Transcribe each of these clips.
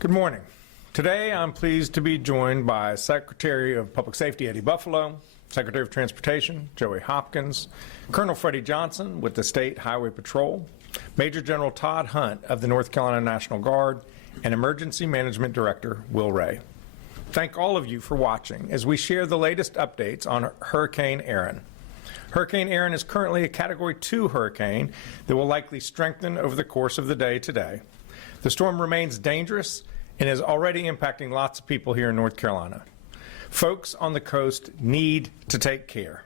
Good morning. Today I'm pleased to be joined by Secretary of Public Safety Eddie Buffalo, Secretary of Transportation Joey Hopkins, Colonel Freddie Johnson with the State Highway Patrol, Major General Todd Hunt of the North Carolina National Guard, and Emergency Management Director Will Ray. Thank all of you for watching as we share the latest updates on Hurricane Erin. Hurricane Erin is currently a Category 2 hurricane that will likely strengthen over the course of the day today. The storm remains dangerous and is already impacting lots of people here in North Carolina. Folks on the coast need to take care.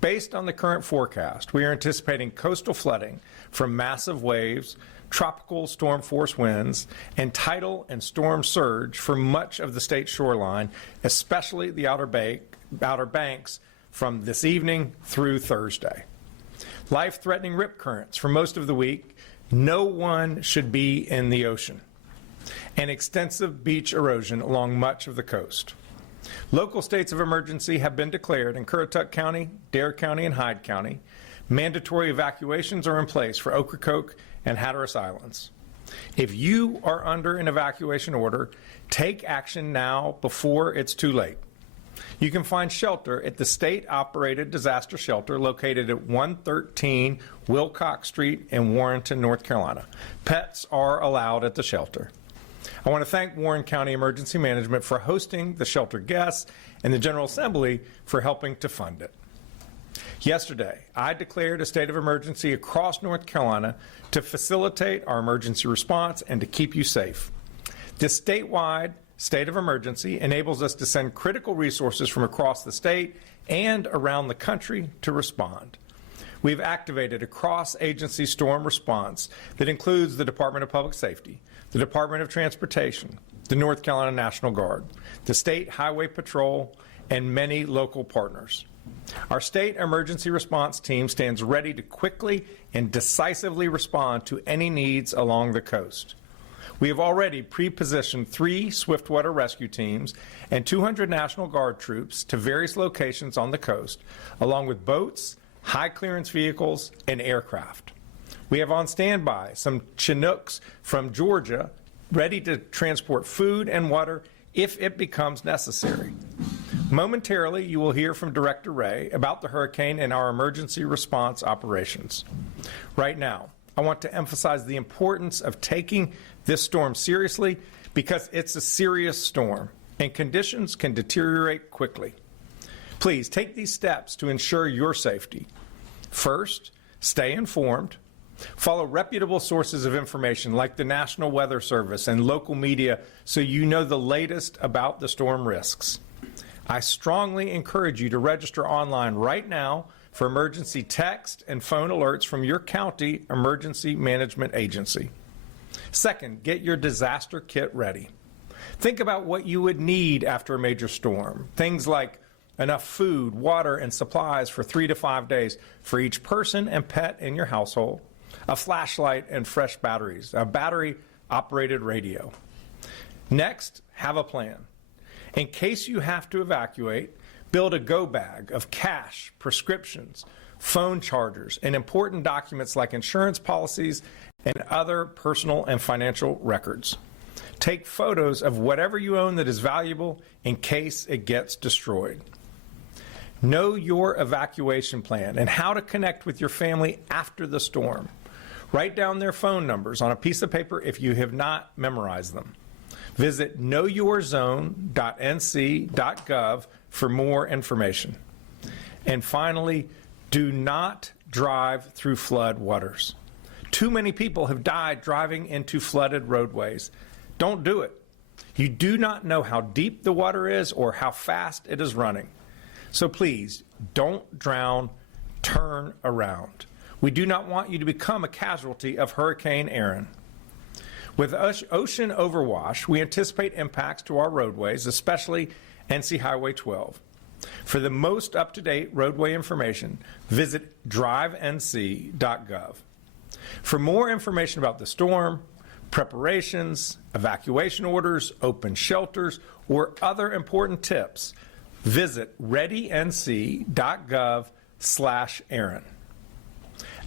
Based on the current forecast, we are anticipating coastal flooding from massive waves, tropical storm force winds, and tidal and storm surge for much of the state shoreline, especially the Outer Banks from this evening through Thursday. Life-threatening rip currents for most of the week. No one should be in the ocean, and extensive beach erosion along much of the coast. Local states of emergency have been declared in Currituck County, Dare County, and Hyde County. Mandatory evacuations are in place for Ocracoke and Hatteras Islands. If you are under an evacuation order, take action now before it's too late. You can find shelter at the state-operated disaster shelter located at 113 Wilcox Street in Warrenton, North Carolina. Pets are allowed at the shelter. I want to thank Warren County Emergency Management for hosting the shelter guests and the General Assembly for helping to fund it. Yesterday, I declared a state of emergency across North Carolina to facilitate our emergency response and to keep you safe. This statewide state of emergency enables us to send critical resources from across the state and around the country to respond. We've activated a cross-agency storm response that includes the Department of Public Safety, the Department of Transportation, the North Carolina National Guard, the State Highway Patrol, and many local partners. Our state emergency response team stands ready to quickly and decisively respond to any needs along the coast. We have already pre-positioned 3 swiftwater rescue teams and 200 National Guard troops to various locations on the coast, along with boats, high-clearance vehicles, and aircraft. We have on standby some Chinooks from Georgia ready to transport food and water if it becomes necessary. Momentarily, you will hear from Director Ray about the hurricane and our emergency response operations. Right now, I want to emphasize the importance of taking this storm seriously because it's a serious storm and conditions can deteriorate quickly. Please take these steps to ensure your safety. First, stay informed. Follow reputable sources of information like the National Weather Service and local media so you know the latest about the storm risks. I strongly encourage you to register online right now for emergency text and phone alerts from your county emergency management agency. Second, get your disaster kit ready. Think about what you would need after a major storm. Things like enough food, water, and supplies for 3 to 5 days for each person and pet in your household, a flashlight and fresh batteries, a battery-operated radio. Next, have a plan. In case you have to evacuate, build a go bag of cash, prescriptions, phone chargers, and important documents like insurance policies and other personal and financial records. Take photos of whatever you own that is valuable in case it gets destroyed. Know your evacuation plan and how to connect with your family after the storm. Write down their phone numbers on a piece of paper if you have not memorized them. Visit knowyourzone.nc.gov for more information. And finally, do not drive through flood waters. Too many people have died driving into flooded roadways. Don't do it. You do not know how deep the water is or how fast it is running. So please, don't drown, turn around. We do not want you to become a casualty of Hurricane Erin. With ocean overwash, we anticipate impacts to our roadways, especially NC Highway 12. For the most up-to-date roadway information, visit drivenc.gov. For more information about the storm, preparations, evacuation orders, open shelters, or other important tips, visit readync.gov/Erin.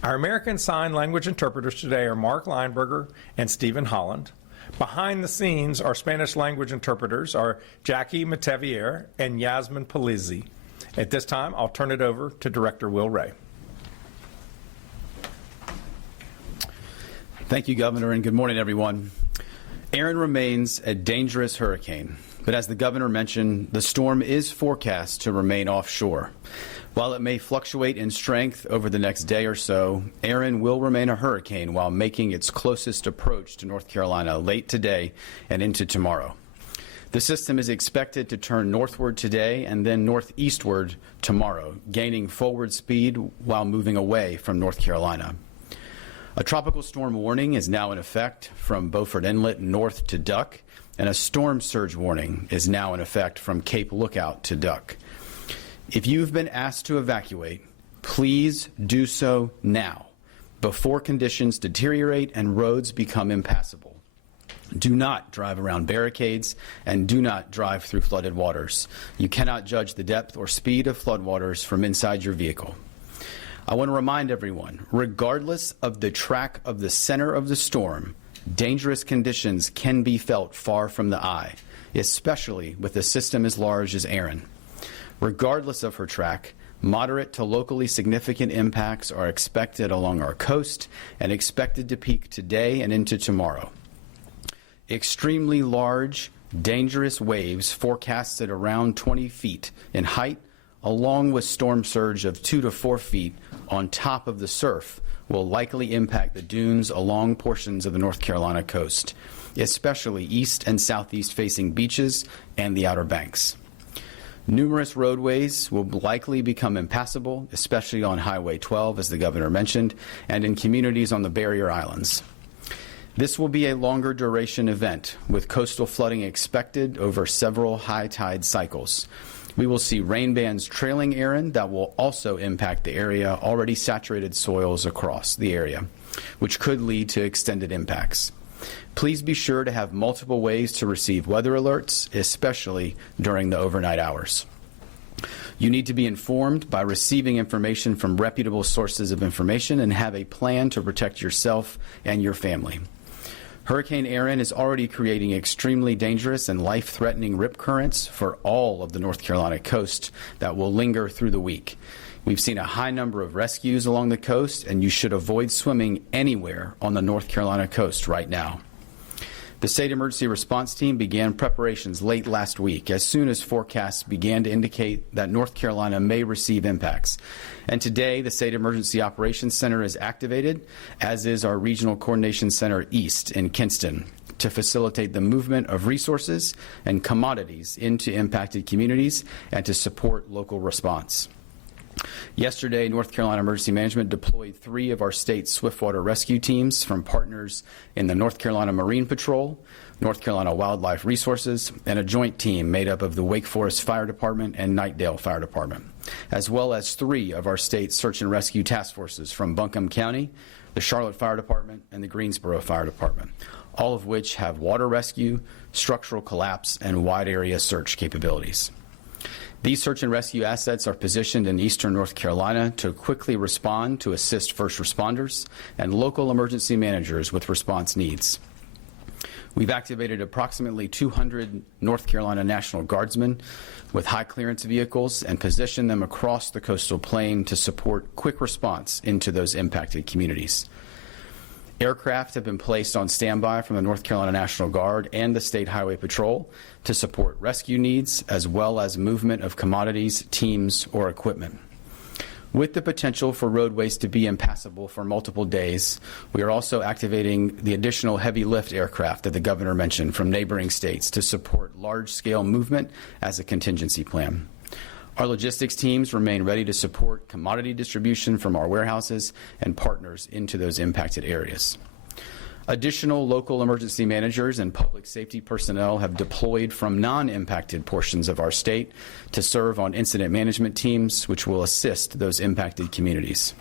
Our American Sign Language interpreters today are Mark Lineberger and Stephen Holland. Behind the scenes, our Spanish language interpreters are Jackie Matevier and Yasmin Palizzi. At this time, I'll turn it over to Director Will Ray. Thank you, Governor, and good morning, everyone. Erin remains a dangerous hurricane, but as the Governor mentioned, the storm is forecast to remain offshore. While it may fluctuate in strength over the next day or so, Erin will remain a hurricane while making its closest approach to North Carolina late today and into tomorrow. The system is expected to turn northward today and then northeastward tomorrow, gaining forward speed while moving away from North Carolina. A tropical storm warning is now in effect from Beaufort Inlet north to Duck, and a storm surge warning is now in effect from Cape Lookout to Duck. If you've been asked to evacuate, please do so now, before conditions deteriorate and roads become impassable. Do not drive around barricades and do not drive through flooded waters. You cannot judge the depth or speed of floodwaters from inside your vehicle. I want to remind everyone, regardless of the track of the center of the storm, dangerous conditions can be felt far from the eye, especially with a system as large as Erin. Regardless of her track, moderate to locally significant impacts are expected along our coast and expected to peak today and into tomorrow. Extremely large, dangerous waves forecasted around 20 feet in height, along with storm surge of 2 to 4 feet on top of the surf, will likely impact the dunes along portions of the North Carolina coast, especially east and southeast facing beaches and the Outer Banks. Numerous roadways will likely become impassable, especially on Highway 12, as the Governor mentioned, and in communities on the barrier islands. This will be a longer duration event, with coastal flooding expected over several high tide cycles. We will see rain bands trailing Erin that will also impact the area, already saturated soils across the area, which could lead to extended impacts. Please be sure to have multiple ways to receive weather alerts, especially during the overnight hours. You need to be informed by receiving information from reputable sources of information and have a plan to protect yourself and your family. Hurricane Erin is already creating extremely dangerous and life-threatening rip currents for all of the North Carolina coast that will linger through the week. We've seen a high number of rescues along the coast, and you should avoid swimming anywhere on the North Carolina coast right now. The State Emergency Response Team began preparations late last week as soon as forecasts began to indicate that North Carolina may receive impacts. And today, the State Emergency Operations Center is activated, as is our Regional Coordination Center East in Kinston, to facilitate the movement of resources and commodities into impacted communities and to support local response. Yesterday, North Carolina Emergency Management deployed 3 of our state's swiftwater rescue teams from partners in the North Carolina Marine Patrol, North Carolina Wildlife Resources, and a joint team made up of the Wake Forest Fire Department and Knightdale Fire Department, as well as 3 of our state's search and rescue task forces from Buncombe County, the Charlotte Fire Department, and the Greensboro Fire Department, all of which have water rescue, structural collapse, and wide area search capabilities. These search and rescue assets are positioned in eastern North Carolina to quickly respond to assist first responders and local emergency managers with response needs. We've activated approximately 200 North Carolina National Guardsmen with high clearance vehicles and positioned them across the coastal plain to support quick response into those impacted communities. Aircraft have been placed on standby from the North Carolina National Guard and the State Highway Patrol to support rescue needs as well as movement of commodities, teams, or equipment. With the potential for roadways to be impassable for multiple days, we are also activating the additional heavy lift aircraft that the Governor mentioned from neighboring states to support large-scale movement as a contingency plan. Our logistics teams remain ready to support commodity distribution from our warehouses and partners into those impacted areas. Additional local emergency managers and public safety personnel have deployed from non-impacted portions of our state to serve on incident management teams, which will assist those impacted communities.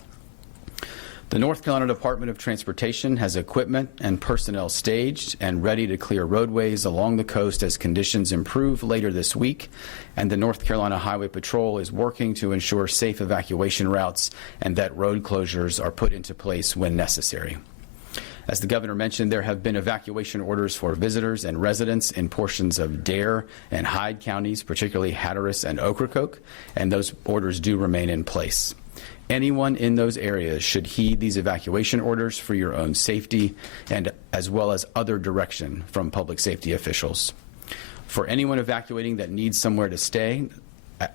The North Carolina Department of Transportation has equipment and personnel staged and ready to clear roadways along the coast as conditions improve later this week, and the North Carolina Highway Patrol is working to ensure safe evacuation routes and that road closures are put into place when necessary. As the governor mentioned, there have been evacuation orders for visitors and residents in portions of Dare and Hyde counties, particularly Hatteras and Ocracoke, and those orders do remain in place. Anyone in those areas should heed these evacuation orders for your own safety and as well as other direction from public safety officials. For anyone evacuating that needs somewhere to stay,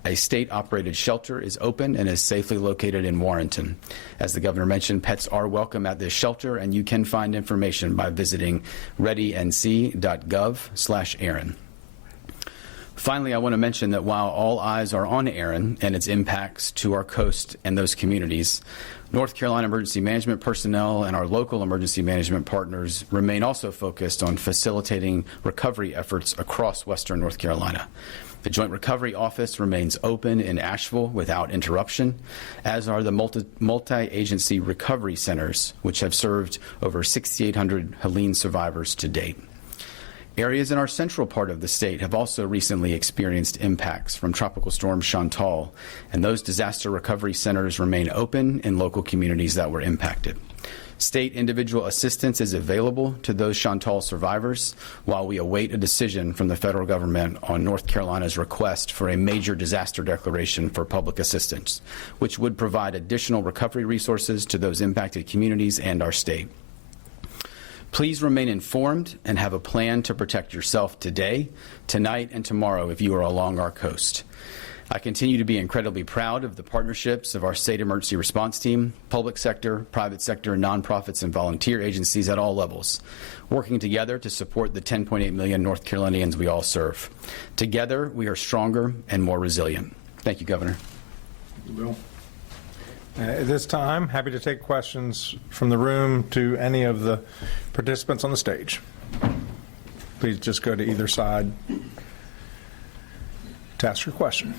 a state-operated shelter is open and is safely located in Warrenton. As the governor mentioned, pets are welcome at this shelter, and you can find information by visiting readync.gov/Erin. Finally, I want to mention that while all eyes are on Erin and its impacts to our coast and those communities, North Carolina emergency management personnel and our local emergency management partners remain also focused on facilitating recovery efforts across western North Carolina. The Joint Recovery Office remains open in Asheville without interruption, as are the multi-agency recovery centers, which have served over 6,800 Helene survivors to date. Areas in our central part of the state have also recently experienced impacts from Tropical Storm Chantal, and those disaster recovery centers remain open in local communities that were impacted. State individual assistance is available to those Chantal survivors while we await a decision from the federal government on North Carolina's request for a major disaster declaration for public assistance, which would provide additional recovery resources to those impacted communities and our state. Please remain informed and have a plan to protect yourself today, tonight, and tomorrow if you are along our coast. I continue to be incredibly proud of the partnerships of our state emergency response team, public sector, private sector, nonprofits, and volunteer agencies at all levels, working together to support the 10.8 million North Carolinians we all serve. Together, we are stronger and more resilient. Thank you, Governor. Thank you, Bill. At this time, happy to take questions from the room to any of the participants on the stage. Please just go to either side to ask your question.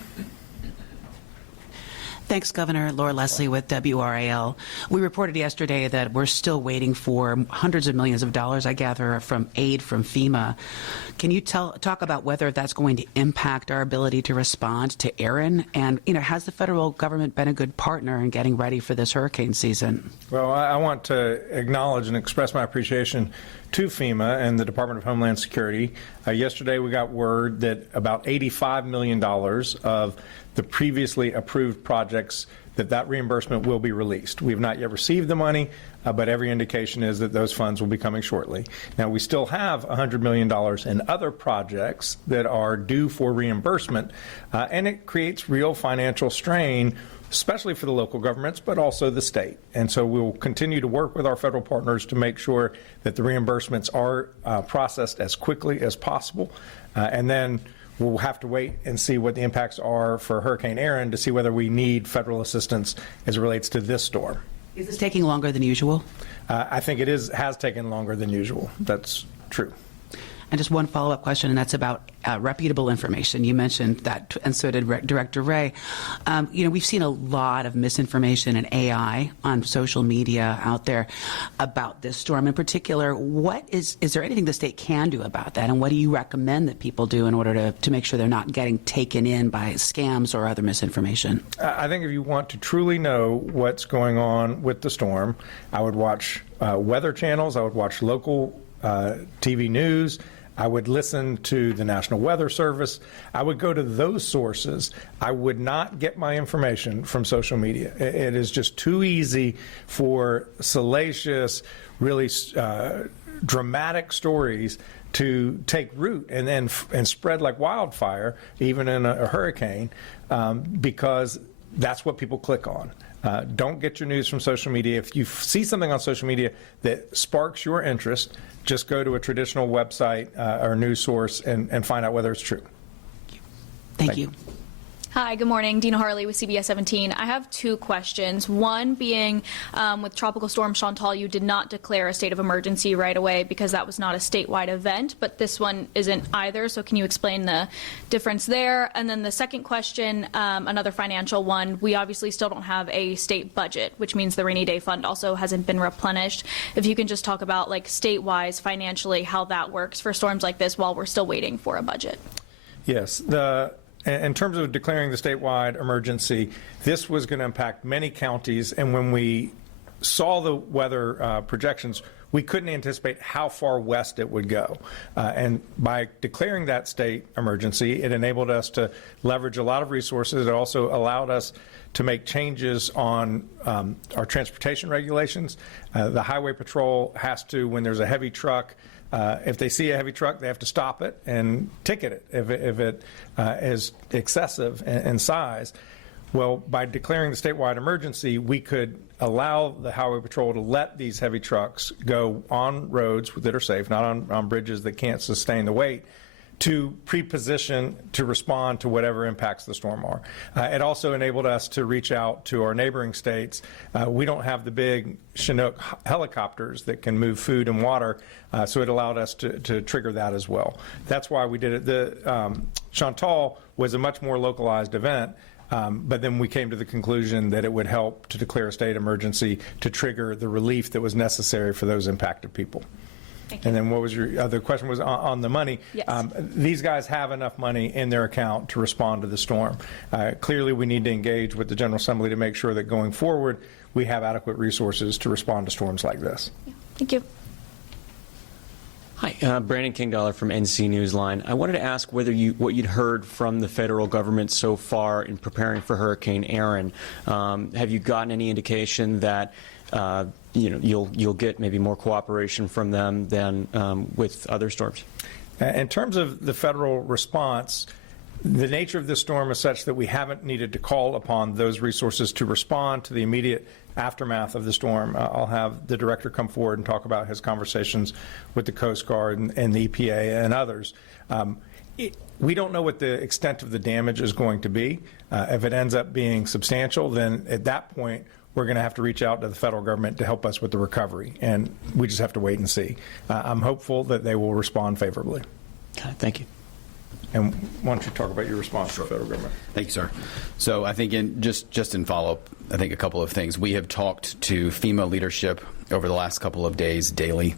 Thanks, Governor. Laura Leslie with WRAL. We reported yesterday that we're still waiting for hundreds of millions of dollars, I gather, from aid from FEMA. Can you talk about whether that's going to impact our ability to respond to Erin? And, has the federal government been a good partner in getting ready for this hurricane season? Well, I want to acknowledge and express my appreciation to FEMA and the Department of Homeland Security. Yesterday, we got word that about $85 million of the previously approved projects, that reimbursement will be released. We have not yet received the money, but every indication is that those funds will be coming shortly. Now, we still have $100 million in other projects that are due for reimbursement, and it creates real financial strain, especially for the local governments, but also the state. And so we'll continue to work with our federal partners to make sure that the reimbursements are processed as quickly as possible. And then we'll have to wait and see what the impacts are for Hurricane Erin to see whether we need federal assistance as it relates to this storm. Is this taking longer than usual? I think it has taken longer than usual. That's true. And just one follow-up question, and that's about reputable information. You mentioned that, and so did Director Wray. We've seen a lot of misinformation and AI on social media out there about this storm. In particular, is there anything the state can do about that, and what do you recommend that people do in order to make sure they're not getting taken in by scams or other misinformation? I think if you want to truly know what's going on with the storm, I would watch weather channels. I would watch local TV news. I would listen to the National Weather Service. I would go to those sources. I would not get my information from social media. It is just too easy for salacious, really dramatic stories to take root and spread like wildfire, even in a hurricane, because that's what people click on. Don't get your news from social media. If you see something on social media that sparks your interest, just go to a traditional website or news source and find out whether it's true. Thank you. Hi, good morning. Dina Harley with CBS 17. I have two questions. One being, with Tropical Storm Chantal, you did not declare a state of emergency right away because that was not a statewide event, but this one isn't either. So can you explain the difference there? And then the second question, another financial one, we obviously still don't have a state budget, which means the rainy day fund also hasn't been replenished. If you can just talk about, like, state-wise, financially, how that works for storms like this while we're still waiting for a budget. Yes. In terms of declaring the statewide emergency, this was going to impact many counties, and when we saw the weather projections, we couldn't anticipate how far west it would go. And by declaring that state emergency, it enabled us to leverage a lot of resources. It also allowed us to make changes on our transportation regulations. The Highway Patrol has to, when there's a heavy truck, if they see a heavy truck, they have to stop it and ticket it if it is excessive in size. Well, by declaring the statewide emergency, we could allow the Highway Patrol to let these heavy trucks go on roads that are safe, not on bridges that can't sustain the weight, to pre-position to respond to whatever impacts the storm are. It also enabled us to reach out to our neighboring states. We don't have the big Chinook helicopters that can move food and water, so it allowed us to trigger that as well. That's why we did it. The Chantal was a much more localized event. But then we came to the conclusion that it would help to declare a state emergency to trigger the relief that was necessary for those impacted people. And then what was your other question was on the money? Yes. These guys have enough money in their account to respond to the storm. Clearly, we need to engage with the General Assembly to make sure that going forward, we have adequate resources to respond to storms like this. Yeah. Thank you. Hi, Brandon Kingdollar from NC Newsline. I wanted to ask what you'd heard from the federal government so far in preparing for Hurricane Erin. Have you gotten any indication that you'll get maybe more cooperation from them than with other storms? In terms of the federal response, the nature of this storm is such that we haven't needed to call upon those resources to respond to the immediate aftermath of the storm. I'll have the director come forward and talk about his conversations with the Coast Guard and the EPA and others. We don't know what the extent of the damage is going to be. If it ends up being substantial, then at that point, we're going to have to reach out to the federal government to help us with the recovery, and we just have to wait and see. I'm hopeful that they will respond favorably. Thank you. And why don't you talk about your response to the federal government? Thank you, sir. So I think just in follow-up, I think a couple of things. We have talked to FEMA leadership over the last couple of days daily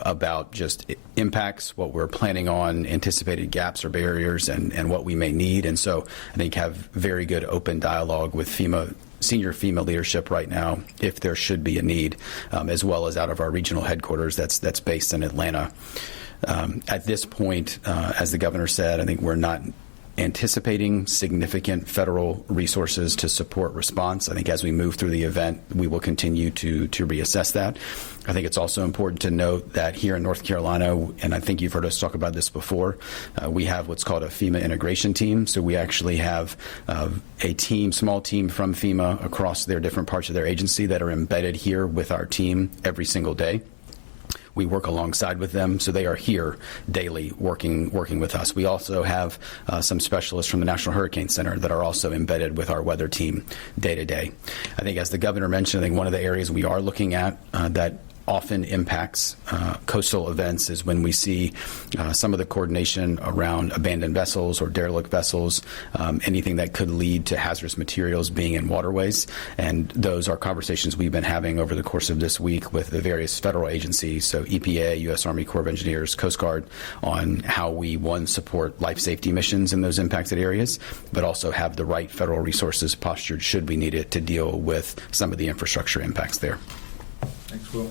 about just impacts, what we're planning on, anticipated gaps or barriers, and what we may need. And so I think have very good open dialogue with senior FEMA leadership right now if there should be a need, as well as out of our regional headquarters that's based in Atlanta. At this point, as the governor said, I think we're not anticipating significant federal resources to support response. I think as we move through the event, we will continue to reassess that. I think it's also important to note that here in North Carolina, and I think you've heard us talk about this before, we have what's called a FEMA integration team. So we actually have a small team from FEMA across their different parts of their agency that are embedded here with our team every single day. We work alongside with them, so they are here daily working with us. We also have some specialists from the National Hurricane Center that are also embedded with our weather team day to day. I think as the governor mentioned, I think one of the areas we are looking at that often impacts coastal events is when we see some of the coordination around abandoned vessels or derelict vessels, anything that could lead to hazardous materials being in waterways. And those are conversations we've been having over the course of this week with the various federal agencies, so EPA, U.S. Army Corps of Engineers, Coast Guard, on how we, one, support life safety missions in those impacted areas, but also have the right federal resources postured should we need it to deal with some of the infrastructure impacts there. Thanks, Will.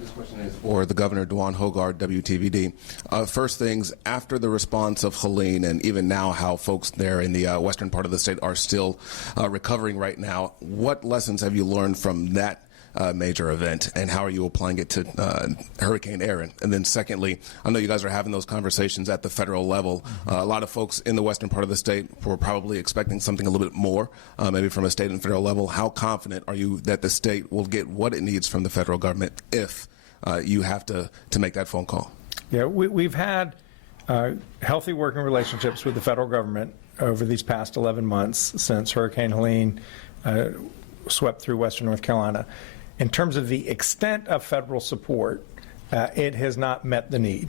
This question is for the Governor, Dwan Hogard, WTVD. First things, after the response of Helene and even now how folks there in the western part of the state are still recovering right now, what lessons have you learned from that major event, and how are you applying it to Hurricane Erin? And then secondly, I know you guys are having those conversations at the federal level. A lot of folks in the western part of the state were probably expecting something a little bit more, maybe from a state and federal level. How confident are you that the state will get what it needs from the federal government if you have to make that phone call? Yeah, we've had healthy working relationships with the federal government over these past 11 months since Hurricane Helene swept through western North Carolina. In terms of the extent of federal support, it has not met the need.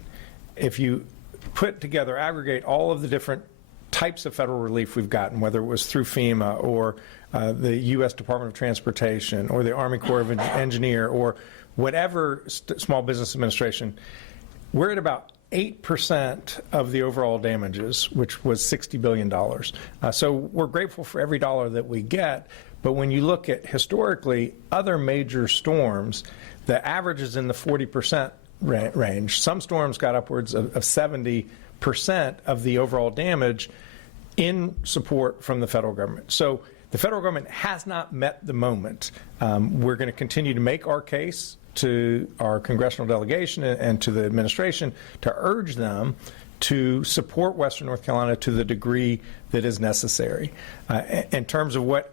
If you put together, aggregate all of the different types of federal relief we've gotten, whether it was through FEMA or the U.S. Department of Transportation or the Army Corps of Engineers or whatever Small Business Administration, we're at about 8% of the overall damages, which was $60 billion. So we're grateful for every dollar that we get, But when you look at historically other major storms, the average is in the 40% range. Some storms got upwards of 70% of the overall damage in support from the federal government. So the federal government has not met the moment. We're going to continue to make our case to our congressional delegation and to the administration to urge them to support Western North Carolina to the degree that is necessary. In terms of what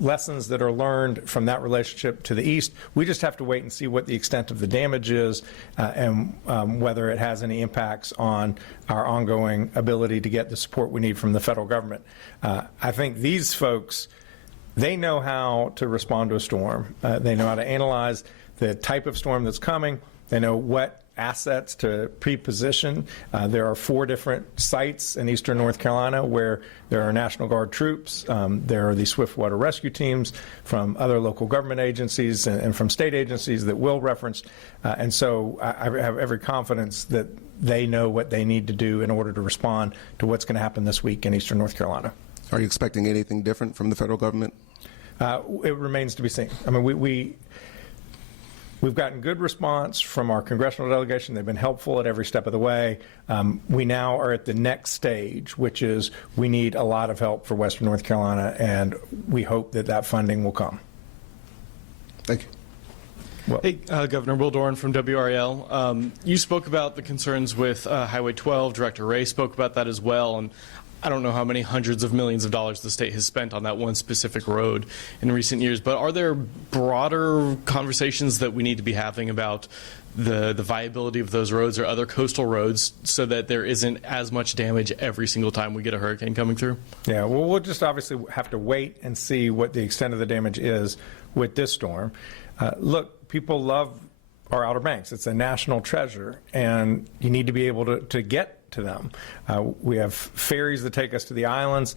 lessons that are learned from that relationship to the east, we just have to wait and see what the extent of the damage is and whether it has any impacts on our ongoing ability to get the support we need from the federal government. I think these folks, they know how to respond to a storm. They know how to analyze the type of storm that's coming. They know what assets to pre-position. There are 4 different sites in eastern North Carolina where there are National Guard troops. There are the swiftwater rescue teams from other local government agencies and from state agencies that Will referenced. And so I have every confidence that they know what they need to do in order to respond to what's going to happen this week in eastern North Carolina. Are you expecting anything different from the federal government? It remains to be seen. I mean, we've gotten good response from our congressional delegation. They've been helpful at every step of the way. We now are at the next stage, which is we need a lot of help for Western North Carolina, and we hope that that funding will come. Thank you. Well, Hey, Governor Will Doran from WRAL. You spoke about the concerns with Highway 12. Director Ray spoke about that as well. And I don't know how many hundreds of millions of dollars the state has spent on that one specific road in recent years, but are there broader conversations that we need to be having about the viability of those roads or other coastal roads so that there isn't as much damage every single time we get a hurricane coming through? Yeah, well, we'll just obviously have to wait and see what the extent of the damage is with this storm. Look, people love our Outer Banks. It's a national treasure, and you need to be able to get to them. We have ferries that take us to the islands,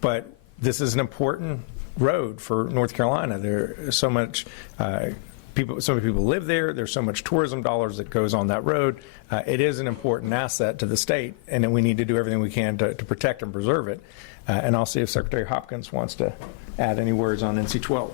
but this is an important road for North Carolina. There's so much so many people live there. There's so much tourism dollars that goes on that road. It is an important asset to the state, and we need to do everything we can to protect and preserve it. And I'll see if Secretary Hopkins wants to add any words on NC-12.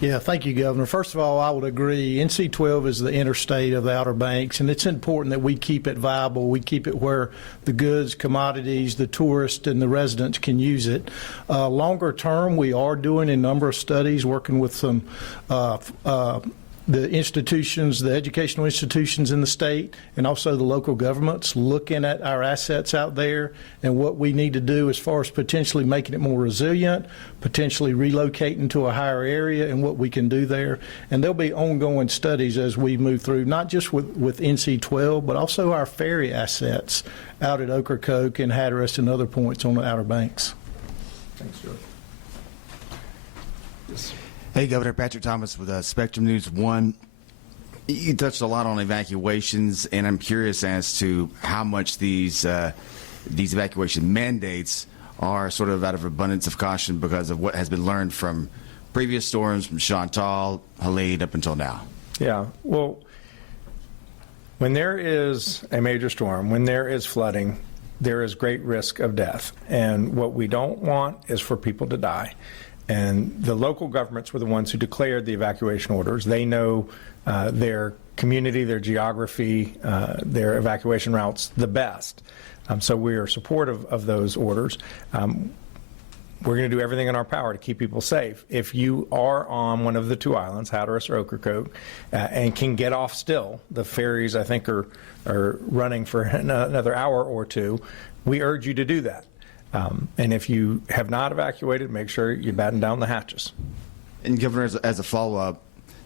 Yeah, thank you, Governor. First of all, I would agree. NC-12 is the interstate of the Outer Banks, and it's important that we keep it viable. We keep it where the goods, commodities, the tourists, and the residents can use it. Longer term, we are doing a number of studies, working with some the institutions, the educational institutions in the state, and also the local governments, looking at our assets out there and what we need to do as far as potentially making it more resilient, potentially relocating to a higher area and what we can do there. And there'll be ongoing studies as we move through, not just with NC-12, but also our ferry assets out at Ocracoke and Hatteras and other points on the Outer Banks. Thanks, George. Hey, Governor Patrick Thomas with Spectrum News 1. You touched a lot on evacuations, and I'm curious as to how much these evacuation mandates are sort of out of abundance of caution because of what has been learned from previous storms, from Chantal, Helene, up until now. Yeah, well, when there is a major storm, when there is flooding, there is great risk of death. And what we don't want is for people to die. And the local governments were the ones who declared the evacuation orders. They know their community, their geography, their evacuation routes the best. So we are supportive of those orders. We're going to do everything in our power to keep people safe. If you are on one of the 2 islands, Hatteras or Ocracoke, and can get off still, the ferries, I think, are running for another hour or 2, we urge you to do that. And if you have not evacuated, make sure you batten down the hatches. And Governor, as a follow-up,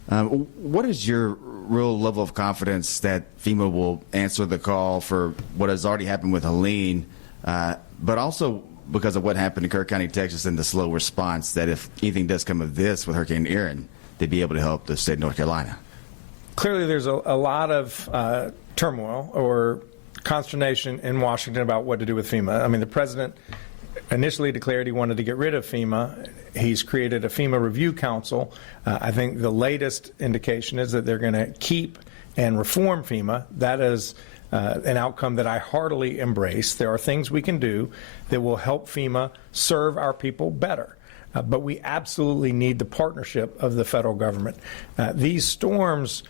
what is your real level of confidence that FEMA will answer the call for what has already happened with Helene, but also because of what happened in Kirk County, Texas, and the slow response, that if anything does come of this with Hurricane Erin, they'd be able to help the state of North Carolina? Clearly, there's a lot of turmoil or consternation in Washington about what to do with FEMA. I mean, the president initially declared he wanted to get rid of FEMA. He's created a FEMA review council. I think the latest indication is that they're going to keep and reform FEMA. That is an outcome that I heartily embrace. There are things we can do that will help FEMA serve our people better. but we absolutely need the partnership of the federal government. These storms,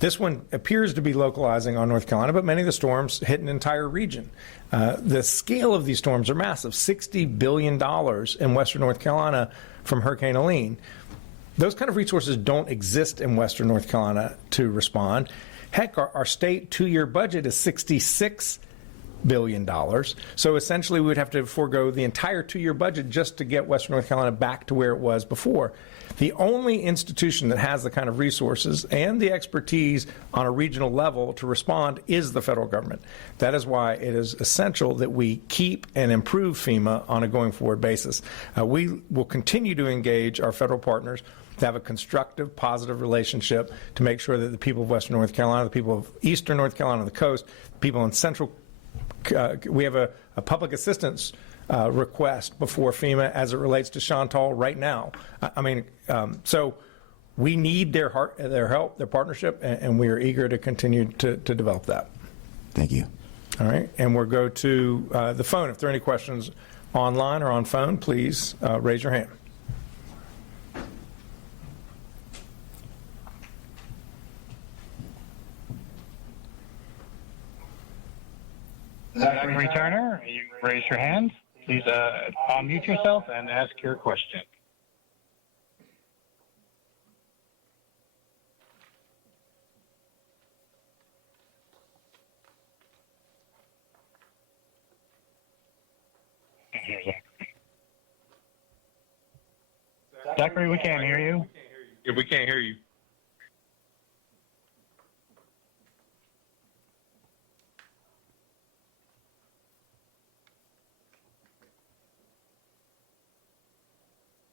this one appears to be localizing on North Carolina, but many of the storms hit an entire region. The scale of these storms are massive, $60 billion in western North Carolina from Hurricane Erin. Those kind of resources don't exist in western North Carolina to respond. Heck, our state two-year budget is $66 billion. So essentially we would have to forego the entire two-year budget just to get western North Carolina back to where it was before. The only institution that has the kind of resources and the expertise on a regional level to respond is the federal government. That is why it is essential that we keep and improve FEMA on a going forward basis. We will continue to engage our federal partners to have a constructive, positive relationship to make sure that the people of western North Carolina, the people of eastern North Carolina, the coast, people in central, we have a public assistance request before FEMA as it relates to Chantal right now. So we need their help, their partnership, and we are eager to continue to develop that. Thank you. All right, and we'll go to the phone. If there are any questions online or on phone, please raise your hand. Zachary Turner, you raise your hand. Please unmute yourself and ask your question. Zachary, we can't hear you. Yeah, we can't hear you.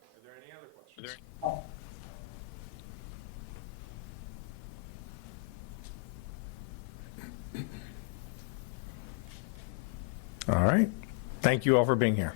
Are there any other questions? All right. Thank you all for being here.